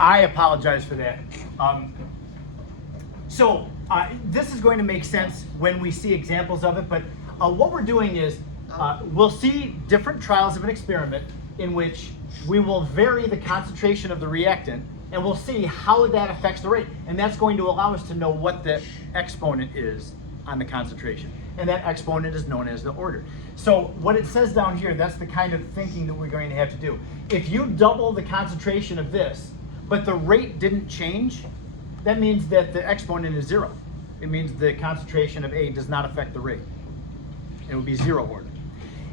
I apologize for that. This is going to make sense when we see examples of it, but what we're doing is we'll see different trials of an experiment in which we will vary the concentration of the reactant, and we'll see how that affects the rate. And that's going to allow us to know what the exponent is on the concentration. And that exponent is known as the order. So what it says down here, that's the kind of thinking that we're going to have to do. If you double the concentration of this, but the rate didn't change, that means that the exponent is 0. It means the concentration of A does not affect the rate. It would be 0 order.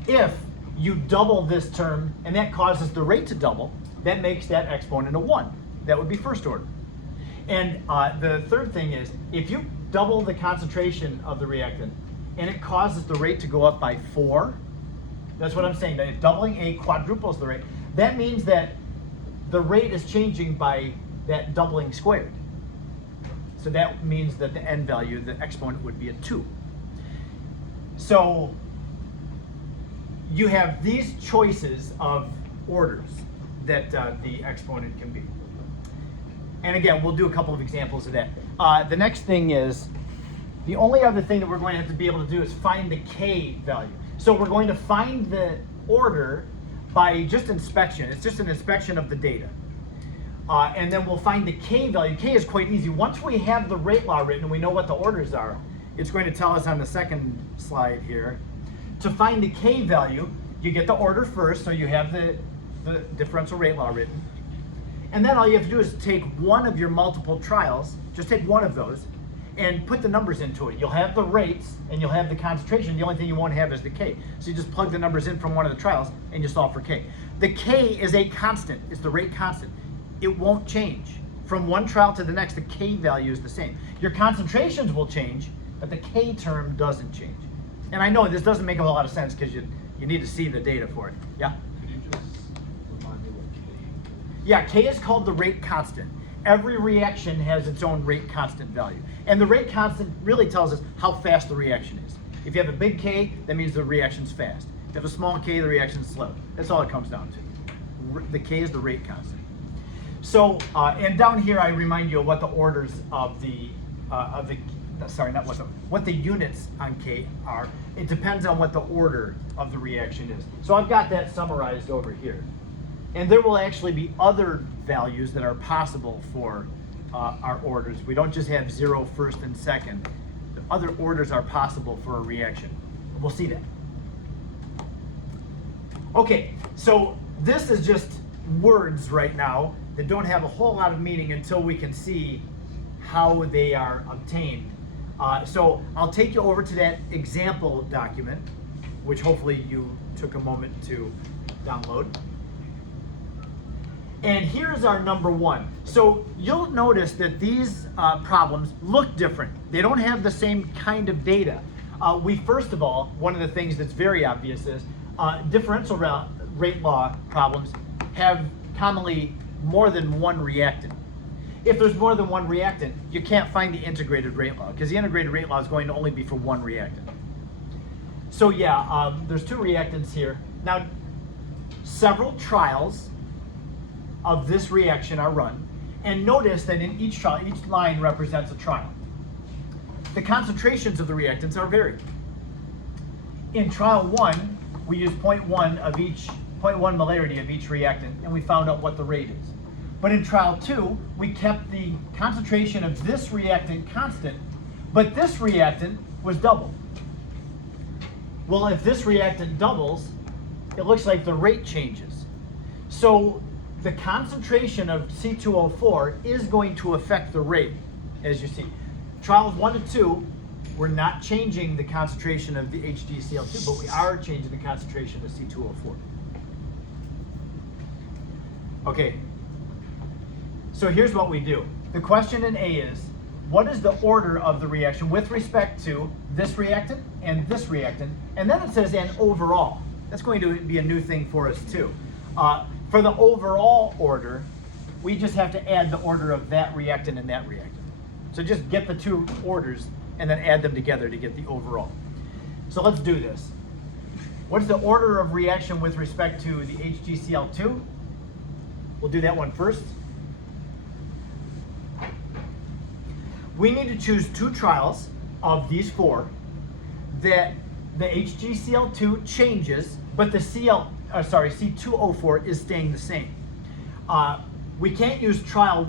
If you double this term and that causes the rate to double, that makes that exponent a 1. That would be first order. And the third thing is, if you double the concentration of the reactant and it causes the rate to go up by 4, that's what I'm saying, that if doubling A quadruples the rate, that means that the rate is changing by that doubling squared. So that means that the n value, the exponent, would be a 2. So you have these choices of orders that the exponent can be. And again, we'll do a couple of examples of that. The next thing is, the only other thing that we're going to have to be able to do is find the K value. So we're going to find the order by just inspection. It's just an inspection of the data. And then we'll find the K value. K is quite easy. Once we have the rate law written and we know what the orders are, it's going to tell us on the second slide here. To find the K value, you get the order first, so you have the differential rate law written. And then all you have to do is take one of your multiple trials, just take one of those, and put the numbers into it. You'll have the rates and you'll have the concentration. The only thing you won't have is the K. So you just plug the numbers in from one of the trials and you solve for K. The K is a constant. It's the rate constant. It won't change. From one trial to the next, the K value is the same. Your concentrations will change, but the K term doesn't change. And I know this doesn't make a whole lot of sense because you need to see the data for it. Yeah? Could you just remind me what K is? Yeah, K is called the rate constant. Every reaction has its own rate constant value. And the rate constant really tells us how fast the reaction is. If you have a big K, that means the reaction's fast. If you have a small K, the reaction's slow. That's all it comes down to. The K is the rate constant. So, and down here I remind you of what the orders of the what the units on K are. It depends on what the order of the reaction is. So I've got that summarized over here. And there will actually be other values that are possible for our orders. We don't just have 0, first, and second. The other orders are possible for a reaction. We'll see that. Okay, so this is just words right now that don't have a whole lot of meaning until we can see how they are obtained. So I'll take you over to that example document, which hopefully you took a moment to download. And here's our number 1. So you'll notice that these problems look different. They don't have the same kind of data. First of all, one of the things that's very obvious is differential rate law problems have commonly more than one reactant. If there's more than one reactant, you can't find the integrated rate law because the integrated rate law is going to only be for one reactant. So yeah, there's 2 reactants here. Now, several trials of this reaction are run, and notice that in each trial, each line represents a trial. The concentrations of the reactants are varied. In trial 1, we used 0.1 molarity of each reactant, and we found out what the rate is. But in trial 2, we kept the concentration of this reactant constant, but this reactant was doubled. Well, if this reactant doubles, it looks like the rate changes. So the concentration of C2O4 is going to affect the rate, as you see. Trials 1 to 2, we're not changing the concentration of the HgCl2, but we are changing the concentration of C2O4. Okay, so here's what we do. The question in A is, what is the order of the reaction with respect to this reactant and this reactant? And then it says and overall. That's going to be a new thing for us too. For the overall order, we just have to add the order of that reactant and that reactant. So just get the 2 orders and then add them together to get the overall. So let's do this. What's the order of reaction with respect to the HgCl2? We'll do that one first. We need to choose 2 trials of these 4 that the HgCl2 changes, but the C2O4 is staying the same. We can't use trial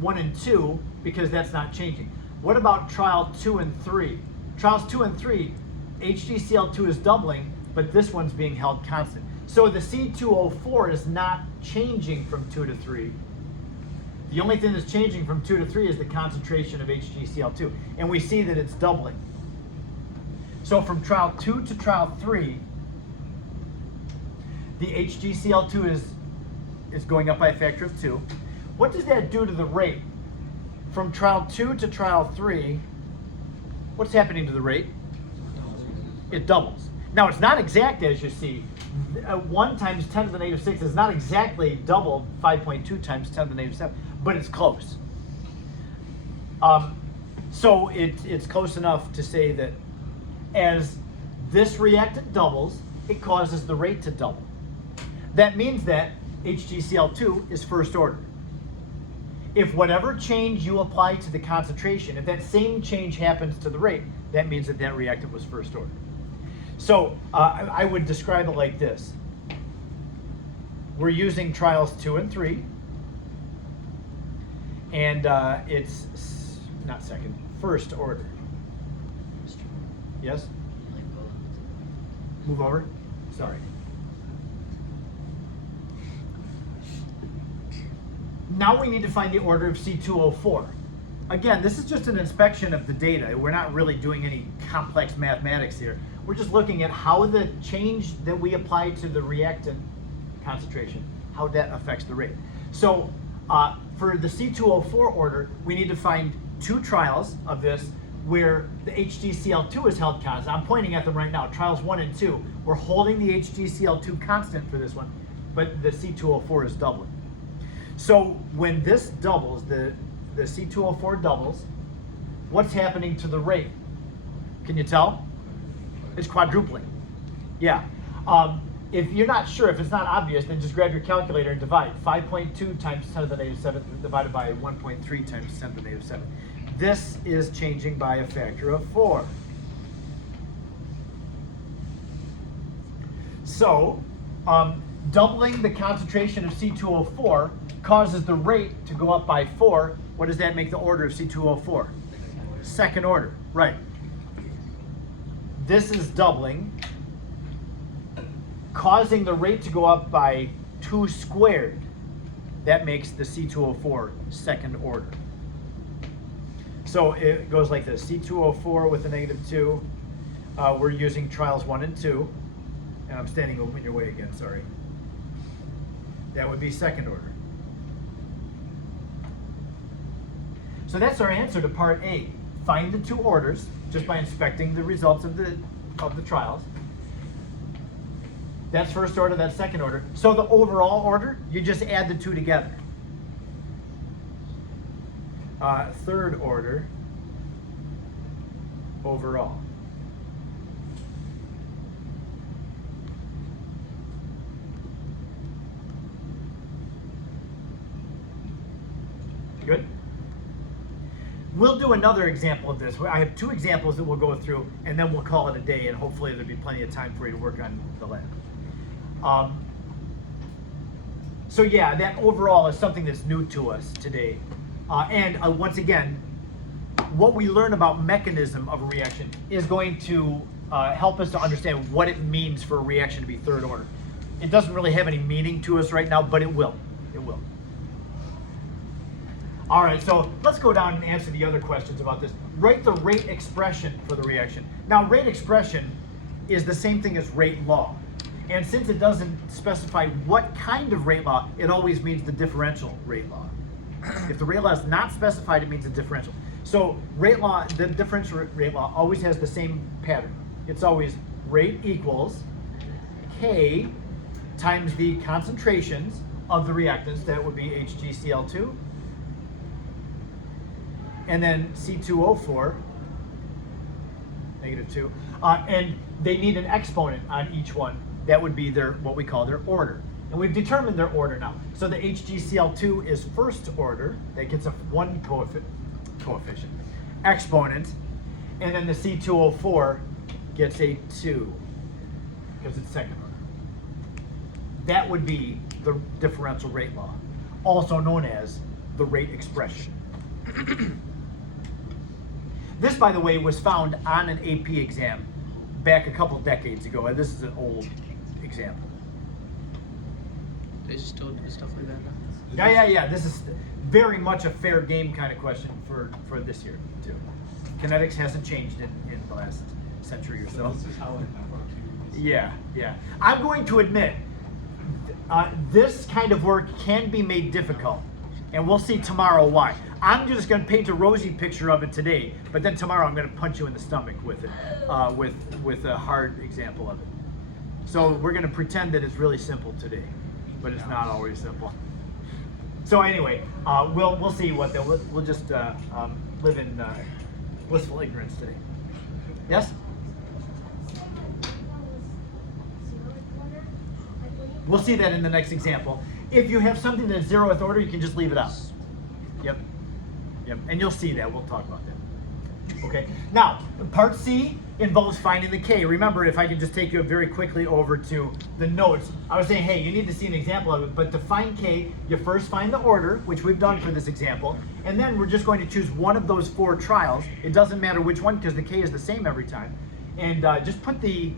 1 and 2 because that's not changing. What about trial 2 and 3? Trials 2 and 3, HgCl2 is doubling, but this one's being held constant. So the C2O4 is not changing from 2 to 3. The only thing that's changing from 2 to 3 is the concentration of HgCl2, and we see that it's doubling. So from trial 2 to trial 3, the HgCl2 is going up by a factor of 2. What does that do to the rate? From trial 2 to trial 3, what's happening to the rate? It doubles. Now it's not exact, as you see. 1 times 10 to the negative 6 is not exactly double 5.2 times 10 to the negative 7, but it's close. So it's close enough to say that as this reactant doubles, it causes the rate to double. That means that HgCl2 is first order. If whatever change you apply to the concentration, if that same change happens to the rate, that means that that reactant was first order. So I would describe it like this. We're using trials 2 and 3, and it's not second, first order. Yes? Move over. Sorry. Now we need to find the order of C2O4. Again, this is just an inspection of the data. We're not really doing any complex mathematics here. We're just looking at how the change that we apply to the reactant concentration, how that affects the rate. So for the C2O4 order, we need to find 2 trials of this where the HgCl2 is held constant. I'm pointing at them right now, trials 1 and 2. We're holding the HgCl2 constant for this one, but the C2O4 is doubling. So when this doubles, the C2O4 doubles, what's happening to the rate? Can you tell? It's quadrupling. Yeah. If you're not sure, if it's not obvious, then just grab your calculator and divide. 5.2 times 10 to the negative 7 divided by 1.3 times 10 to the negative 7. This is changing by a factor of 4. So, doubling the concentration of C2O4 causes the rate to go up by 4. What does that make the order of C2O4? Second order, right. This is doubling, causing the rate to go up by 2 squared. That makes the C2O4 second order. So it goes like this, C2O4 with a negative 2. We're using trials 1 and 2. And I'm standing in your way again, sorry. That would be second order. So that's our answer to part A. Find the 2 orders just by inspecting the results of the trials. That's first order, that's second order. So the overall order, you just add the 2 together. Third order overall. Good? We'll do another example of this. I have 2 examples that we'll go through, and then we'll call it a day, and hopefully there'll be plenty of time for you to work on the lab. So yeah, that overall is something that's new to us today. Once again, what we learn about mechanism of a reaction is going to help us to understand what it means for a reaction to be third order. It doesn't really have any meaning to us right now, but it will. It will. All right, so let's go down and answer the other questions about this. Write the rate expression for the reaction. Now, rate expression is the same thing as rate law. And since it doesn't specify what kind of rate law, it always means the differential rate law. If the rate law is not specified, it means a differential. So rate law, the differential rate law always has the same pattern. It's always rate equals K times the concentrations of the reactants, that would be HgCl2, and then C2O4, negative 2, and they need an exponent on each one. That would be their, what we call their order. And we've determined their order now. So the HgCl2 is first order, that gets a 1 coefficient, exponent, and then the C2O4 gets a 2, because it's second order. That would be the differential rate law, also known as the rate expression. This, by the way, was found on an AP exam back a couple decades ago, and this is an old example. They still do stuff like that now? Yeah. This is very much a fair game kind of question for this year, too. Kinetics hasn't changed in the last century or so. This is how it works. Yeah. I'm going to admit, this kind of work can be made difficult, and we'll see tomorrow why. I'm just going to paint a rosy picture of it today, but then tomorrow I'm going to punch you in the stomach with it, with a hard example of it. So we're going to pretend that it's really simple today, but it's not always simple. So anyway, we'll see what we'll just live in blissful ignorance today. Yes? We'll see that in the next example. If you have something that's 0th order, you can just leave it out. Yep. And you'll see that. We'll talk about that. Okay. Now, part C involves finding the K. Remember, if I can just take you very quickly over to the notes, I was saying, hey, you need to see an example of it, but to find K, you first find the order, which we've done for this example, and then we're just going to choose one of those 4 trials. It doesn't matter which one, because the K is the same every time. And just put the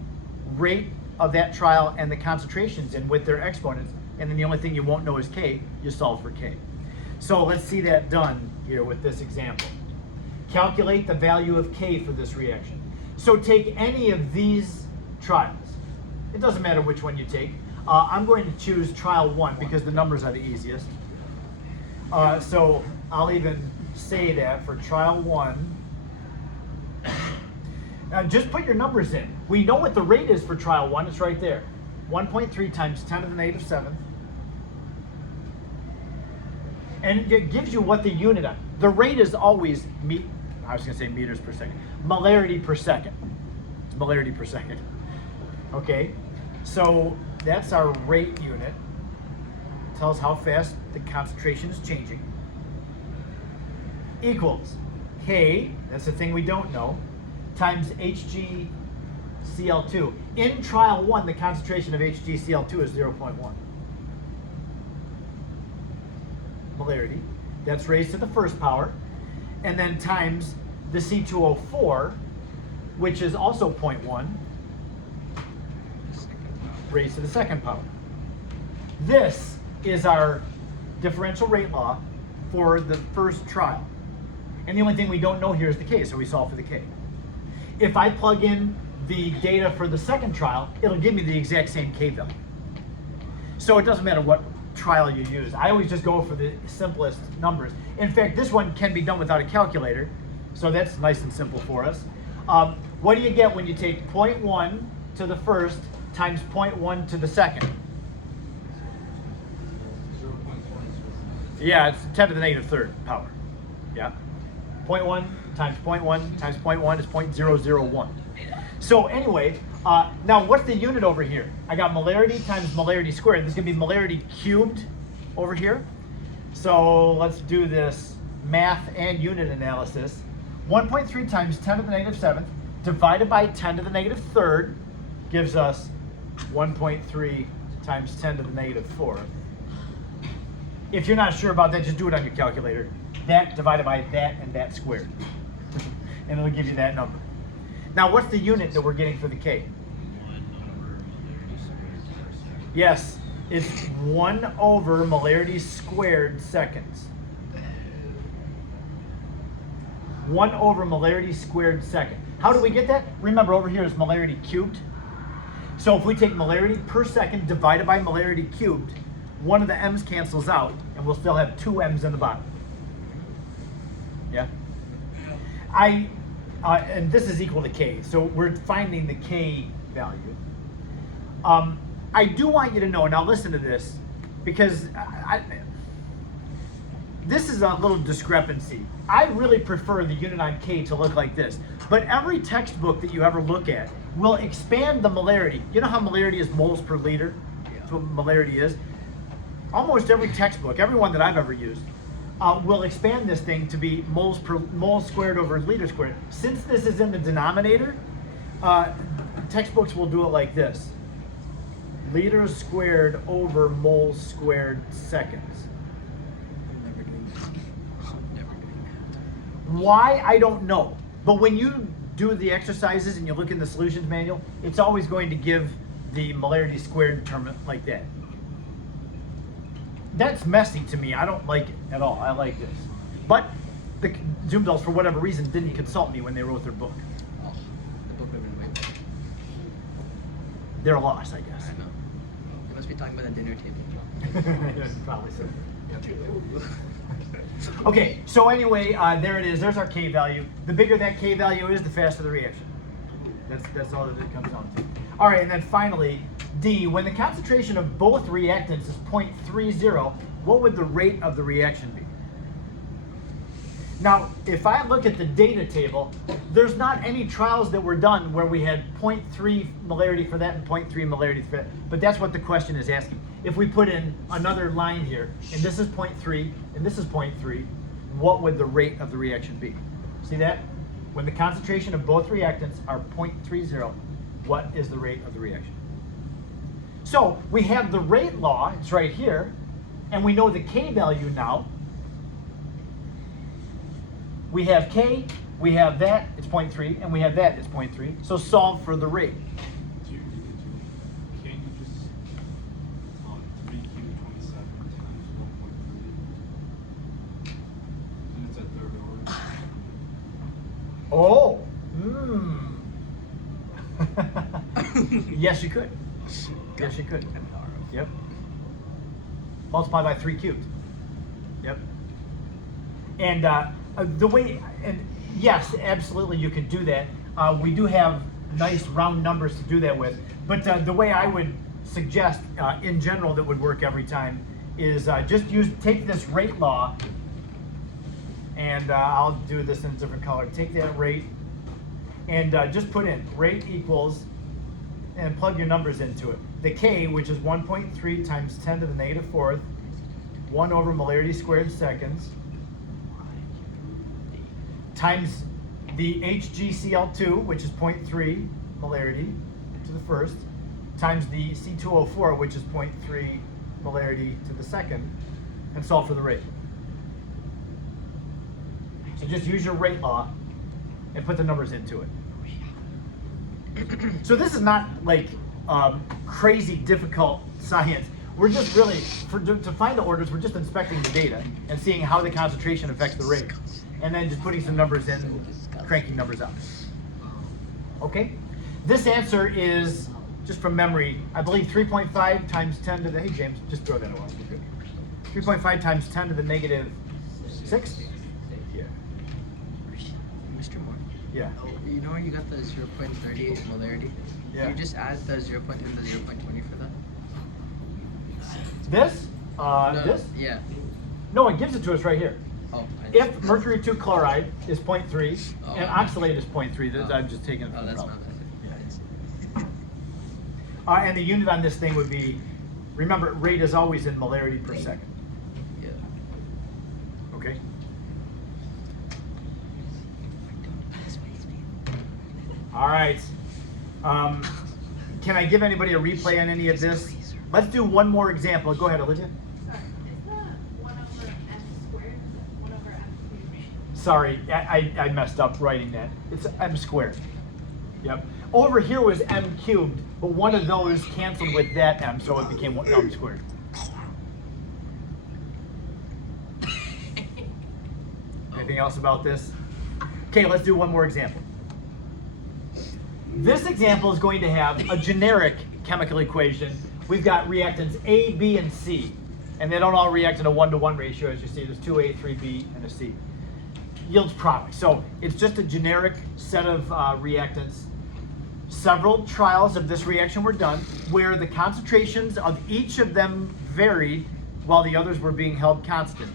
rate of that trial and the concentrations in with their exponents, and then the only thing you won't know is K. You solve for K. So let's see that done here with this example. Calculate the value of K for this reaction. So take any of these trials. It doesn't matter which one you take. I'm going to choose trial 1 because the numbers are the easiest. So I'll even say that for trial 1. Now just put your numbers in. We know what the rate is for trial 1. It's right there. 1.3 times 10 to the negative 7th. And it gives you what the unit on. The rate is always, I was going to say meters per second. Molarity per second. It's molarity per second. Okay, so that's our rate unit. Tells how fast the concentration is changing. Equals K, that's the thing we don't know, times HgCl2. In trial 1, the concentration of HgCl2 is 0.1. Molarity. That's raised to the first power, and then times the C2O4, which is also 0.1, raised to the second power. This is our differential rate law for the first trial. And the only thing we don't know here is the K, so we solve for the K. If I plug in the data for the second trial, it'll give me the exact same K value. So it doesn't matter what trial you use. I always just go for the simplest numbers. In fact, this one can be done without a calculator, so that's nice and simple for us. What do you get when you take 0.1 to the first times 0.1 to the second? Yeah, it's 10 to the negative 3rd power. Yeah. 0.1 times 0.1 times 0.1 is 0.001. So anyway, now what's the unit over here? I got molarity times molarity squared. This is going to be molarity cubed over here. So let's do this math and unit analysis. 1.3 times 10 to the negative 7th divided by 10 to the negative 3rd gives us 1.3 times 10 to the negative 4th. If you're not sure about that, just do it on your calculator. That divided by that and that squared. And it'll give you that number. Now, what's the unit that we're getting for the K? Yes, it's 1 over molarity squared seconds. 1 over molarity squared second. How do we get that? Remember, over here is molarity cubed. So if we take molarity per second divided by molarity cubed, one of the m's cancels out, and we'll still have 2 m's in the bottom. Yeah? And this is equal to K, so we're finding the K value. I do want you to know, now listen to this, because this is a little discrepancy. I really prefer the unit on K to look like this, but every textbook that you ever look at will expand the molarity. You know how molarity is moles per liter? Yeah. That's what molarity is. Almost every textbook, every one that I've ever used, will expand this thing to be moles squared over liters squared. Since this is in the denominator, textbooks will do it like this: liters squared over moles squared seconds. I'm never doing that. I'm never doing that. Why, I don't know. But when you do the exercises and you look in the solutions manual, it's always going to give the molarity squared term like that. That's messy to me. I don't like it at all. I like this. But the Zoom dolls, for whatever reason, didn't consult me when they wrote their book. Oh, the book would have been way better. They're lost, I guess. I know. They must be talking about the dinner table. Probably so. Okay, so anyway, there it is. There's our K value. The bigger that K value is, the faster the reaction. That's all that it comes down to. All right, and then finally, D, when the concentration of both reactants is 0.30, what would the rate of the reaction be? Now, if I look at the data table, there's not any trials that were done where we had 0.3 molarity for that and 0.3 molarity for that, but that's what the question is asking. If we put in another line here, and this is 0.3, and this is 0.3, what would the rate of the reaction be? See that? When the concentration of both reactants are 0.30, what is the rate of the reaction? So we have the rate law, it's right here, and we know the K value now. We have K, we have that, it's 0.3, and we have that, it's 0.3. So solve for the rate. Can you just 3Q27 times 1.3? And it's at third order. Oh, Yes, you could. Yes, you could. Yep. Multiply by 3 cubed. Yep. And the way, and yes, absolutely, you could do that. We do have nice round numbers to do that with. But the way I would suggest, in general, that would work every time is just take this rate law, and I'll do this in a different color. Take that rate, and just put in rate equals, and plug your numbers into it. The K, which is 1.3 times 10 to the negative fourth, 1 over molarity squared seconds, times the HgCl2, which is 0.3 molarity to the first, times the C2O4, which is 0.3 molarity to the second, and solve for the rate. So just use your rate law and put the numbers into it. So this is not like crazy difficult science. We're just really, to find the orders, we're just inspecting the data and seeing how the concentration affects the rate. And then just putting some numbers in, cranking numbers out. Okay? This answer is, just from memory, I believe 3.5 times 10 to the, hey James, just throw that away. 3.5 times 10 to the negative 6? Yeah. Mr. Moore, Yeah. you know where you got the 0.38 molarity? Yeah. You just add the 0.2 and the 0.20 for that? This? No, This? Yeah. No, it gives it to us right here. Oh, If mercury 2 chloride is 0.3 Oh. and oxalate is 0.3, Oh. I'm just taking it Oh, from the that's problem. not bad. And the unit on this thing would be, remember, rate is always in molarity per second. Yeah. Okay? All right. Can I give anybody a replay on any of this? Let's do one more example. Go ahead, Olivia. Sorry, is the 1 over m squared 1 over m cubed? Sorry, I messed up writing that. It's m squared. Yep. Over here was m cubed, but one of those canceled with that m, so it became m squared. Anything else about this? Okay, let's do one more example. This example is going to have a generic chemical equation. We've got reactants A, B, and C, and they don't all react in a 1-to-1 ratio, as you see. There's 2A, 3B, and a C. Yields product. So it's just a generic set of reactants. Several trials of this reaction were done where the concentrations of each of them varied while the others were being held constant.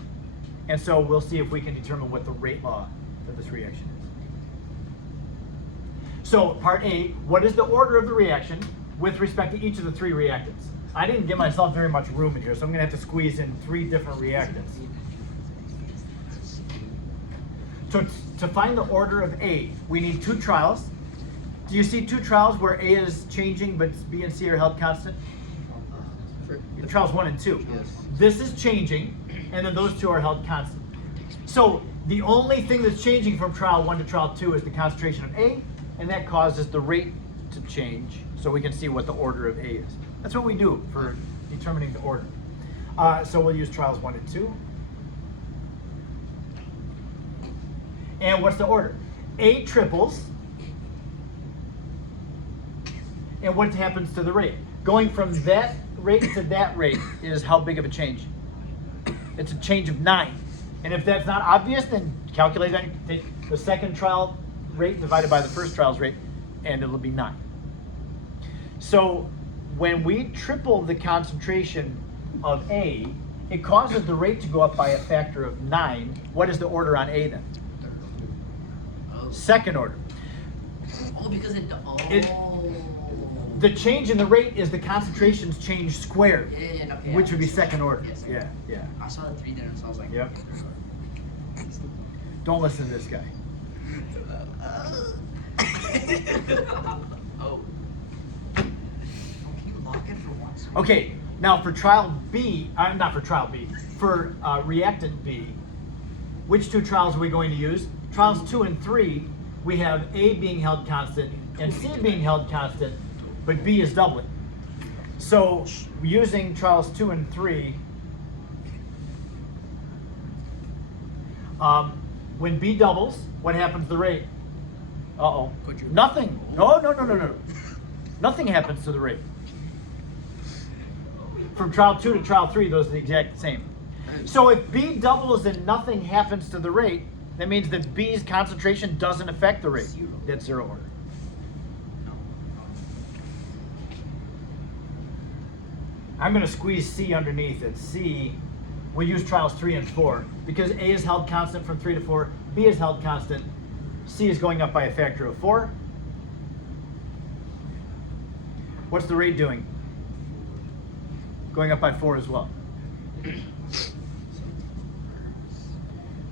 And so we'll see if we can determine what the rate law of this reaction is. So part A, what is the order of the reaction with respect to each of the 3 reactants? I didn't give myself very much room in here, so I'm gonna have to squeeze in 3 different reactants. So to find the order of A, we need 2 trials. Do you see 2 trials where A is changing but B and C are held constant? The trials 1 and 2. Yes. This is changing, and then those 2 are held constant. So the only thing that's changing from trial 1 to trial 2 is the concentration of A, and that causes the rate to change, so we can see what the order of A is. That's what we do for determining the order. So we'll use trials 1 and 2. And what's the order? A triples. And what happens to the rate? Going from that rate to that rate is how big of a change? It's a change of 9. And if that's not obvious, then calculate that. Take the second trial rate divided by the first trial's rate, and it'll be 9. So when we triple the concentration of A, it causes the rate to go up by a factor of 9. What is the order on A then? Oh. Second order. Oh, because it. The change in the rate is the concentrations change squared, Yeah, which would be second order. Yes. Yeah. I saw the 3 there, so I was like. Yep. Don't listen to this guy. Oh. Can you lock it for once? Okay, now for trial B, not for trial B, for reactant B, which 2 trials are we going to use? Trials 2 and 3, we have A being held constant and C being held constant, but B is doubling. So using trials 2 and 3, when B doubles, what happens to the rate? Uh-oh. Nothing. No. Nothing happens to the rate. From trial 2 to trial 3, those are the exact same. So if B doubles and nothing happens to the rate, that means that B's concentration doesn't affect the rate. That's 0 order. I'm going to squeeze C underneath it. C, we'll use trials 3 and 4. Because A is held constant from 3 to 4, B is held constant, C is going up by a factor of 4. What's the rate doing? Going up by 4 as well.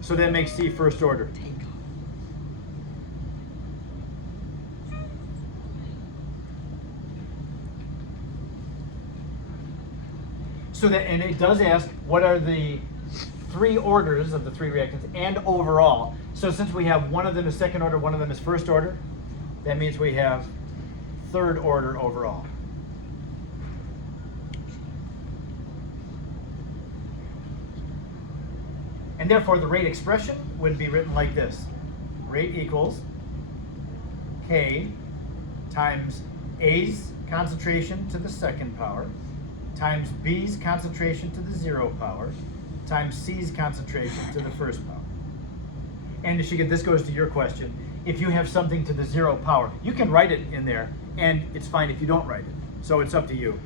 So that makes C first order. So that, and it does ask, what are the 3 orders of the 3 reactants and overall? So since we have one of them is second order, one of them is first order, that means we have third order overall. And therefore the rate expression would be written like this. Rate equals K times A's concentration to the second power times B's concentration to the 0 power times C's concentration to the first power. And this goes to your question. If you have something to the 0 power, you can write it in there, and it's fine if you don't write it. So it's up to you.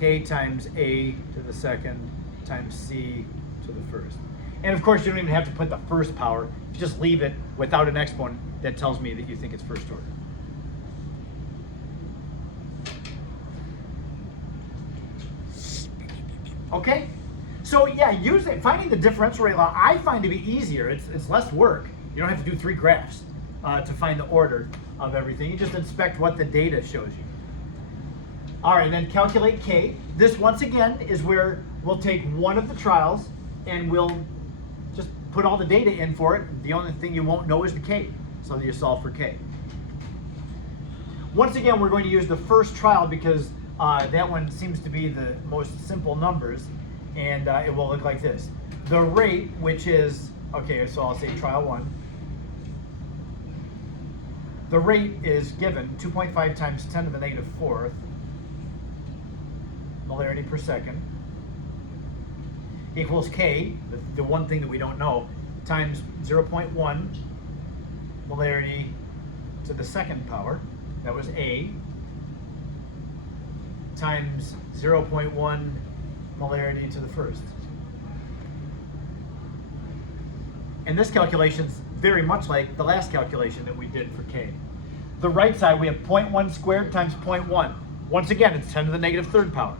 K times A to the second times C to the first. And of course, you don't even have to put the first power. You just leave it without an exponent that tells me that you think it's first order. Okay? So yeah, finding the differential rate law, I find to be easier. It's less work. You don't have to do 3 graphs to find the order of everything. You just inspect what the data shows you. All right, then calculate K. This, once again, is where we'll take one of the trials and we'll just put all the data in for it. The only thing you won't know is the K, so you solve for K. Once again, we're going to use the first trial because that one seems to be the most simple numbers, and it will look like this. The rate, which is, okay, so I'll say trial 1. The rate is given 2.5 times 10 to the negative 4th molarity per second equals K, the one thing that we don't know, times 0.1 molarity to the second power, that was A, times 0.1 molarity to the first. And this calculation is very much like the last calculation that we did for K. The right side, we have 0.1 squared times 0.1. Once again, it's 10 to the negative third power.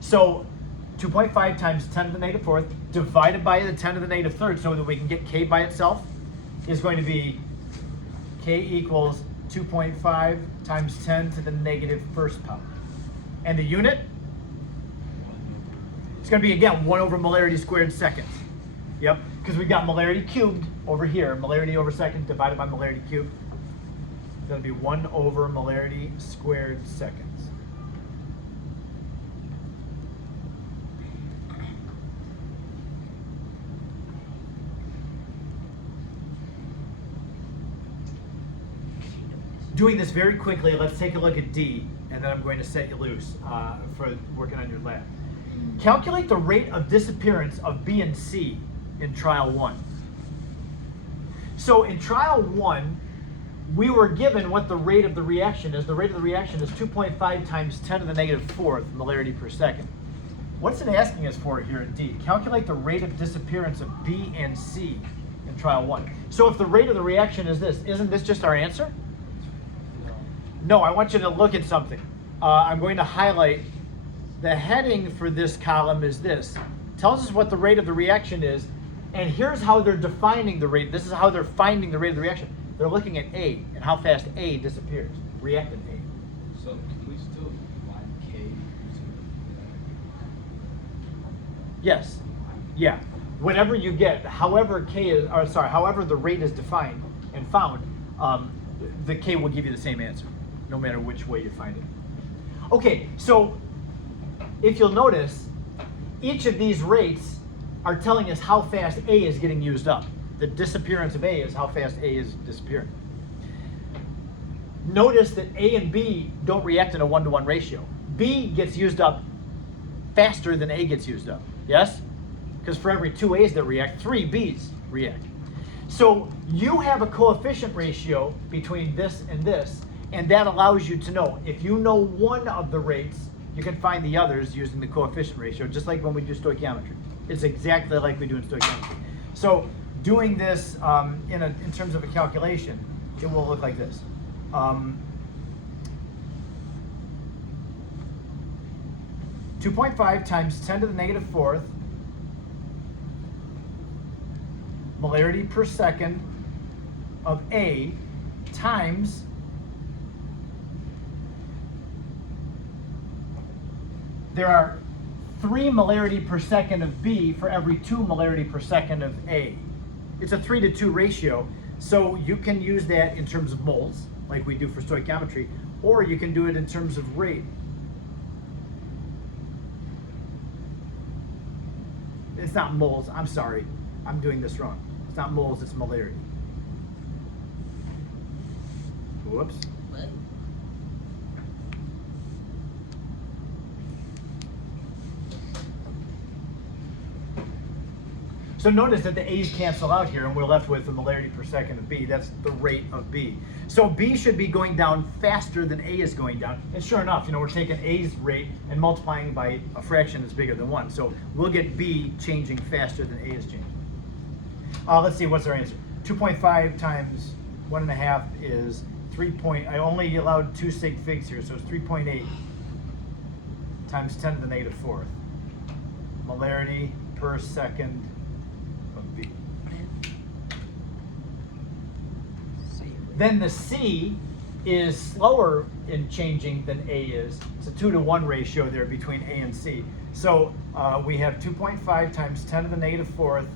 So 2.5 times 10 to the negative fourth divided by the 10 to the negative third so that we can get k by itself is going to be k equals 2.5 times 10 to the negative first power. And the unit? It's going to be, again, 1 over molarity squared seconds. Yep, because we've got molarity cubed over here. Molarity over second divided by molarity cubed. It's going to be 1 over molarity squared seconds. Doing this very quickly, let's take a look at D, and then I'm going to set you loose for working on your lab. Calculate the rate of disappearance of B and C in trial 1. So in trial 1, we were given what the rate of the reaction is. The rate of the reaction is 2.5 times 10 to the negative fourth molarity per second. What's it asking us for here in D? Calculate the rate of disappearance of B and C in trial 1. So if the rate of the reaction is this, isn't this just our answer? No, I want you to look at something. I'm going to highlight the heading for this column is this. Tells us what the rate of the reaction is, and here's how they're defining the rate. This is how they're finding the rate of the reaction. They're looking at A and how fast A disappears, reactant A. So can we still line K using Yes, yeah. Whatever you get, however K is, or sorry, however the rate is defined and found, the K will give you the same answer, no matter which way you find it. Okay, so if you'll notice, each of these rates are telling us how fast A is getting used up. The disappearance of A is how fast A is disappearing. Notice that A and B don't react in a 1-to-1 ratio. B gets used up faster than A gets used up, yes? Because for every 2 A's that react, 3 B's react. So you have a coefficient ratio between this, and that allows you to know. If you know one of the rates, you can find the others using the coefficient ratio, just like when we do stoichiometry. It's exactly like we do in stoichiometry. So doing this in terms of a calculation, it will look like this. 2.5 times 10 to the negative fourth molarity per second of A times there are 3 molarity per second of B for every 2 molarity per second of A. It's a 3-to-2 ratio, so you can use that in terms of moles, like we do for stoichiometry, or you can do it in terms of rate. It's not moles, I'm sorry, I'm doing this wrong. It's not moles, it's molarity. Whoops. What? So notice that the A's cancel out here and we're left with the molarity per second of B. That's the rate of B. So B should be going down faster than A is going down. And sure enough, we're taking A's rate and multiplying by a fraction that's bigger than 1. So we'll get B changing faster than A is changing. Let's see, what's our answer? 2.5 times 1.5 is 3. I only allowed 2 sig figs here, so it's 3.8 times 10 to the negative fourth. Molarity per second of B. Then the C is slower in changing than A is. It's a 2-to-1 ratio there between A and C. So we have 2.5 times 10 to the negative fourth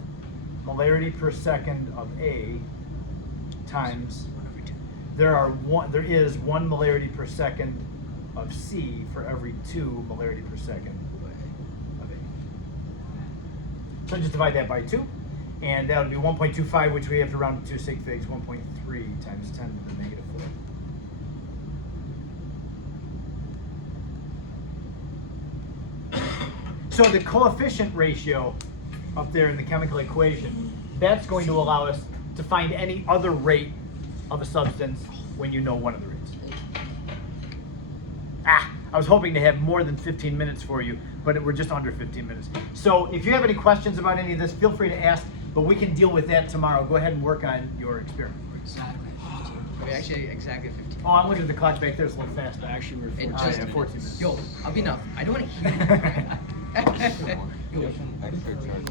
molarity per second of A times there is 1 molarity per second of C for every 2 molarity per second of A. So just divide that by 2. And that would be 1.25, which we have to round to 2 sig figs, 1.3 times 10 to the negative fourth. So the coefficient ratio up there in the chemical equation, that's going to allow us to find any other rate of a substance when you know one of the rates. I was hoping to have more than 15 minutes for you, but we're just under 15 minutes. So if you have any questions about any of this, feel free to ask, but we can deal with that tomorrow. Go ahead and work on your experiment. Exactly. I mean, actually, exactly 15. Oh, I'm looking at the clock back there. It's a little fast. Actually, we're It 14 just, yeah, 14 minutes. yo, I'll be enough. I don't want to hear it. You have some extra charge.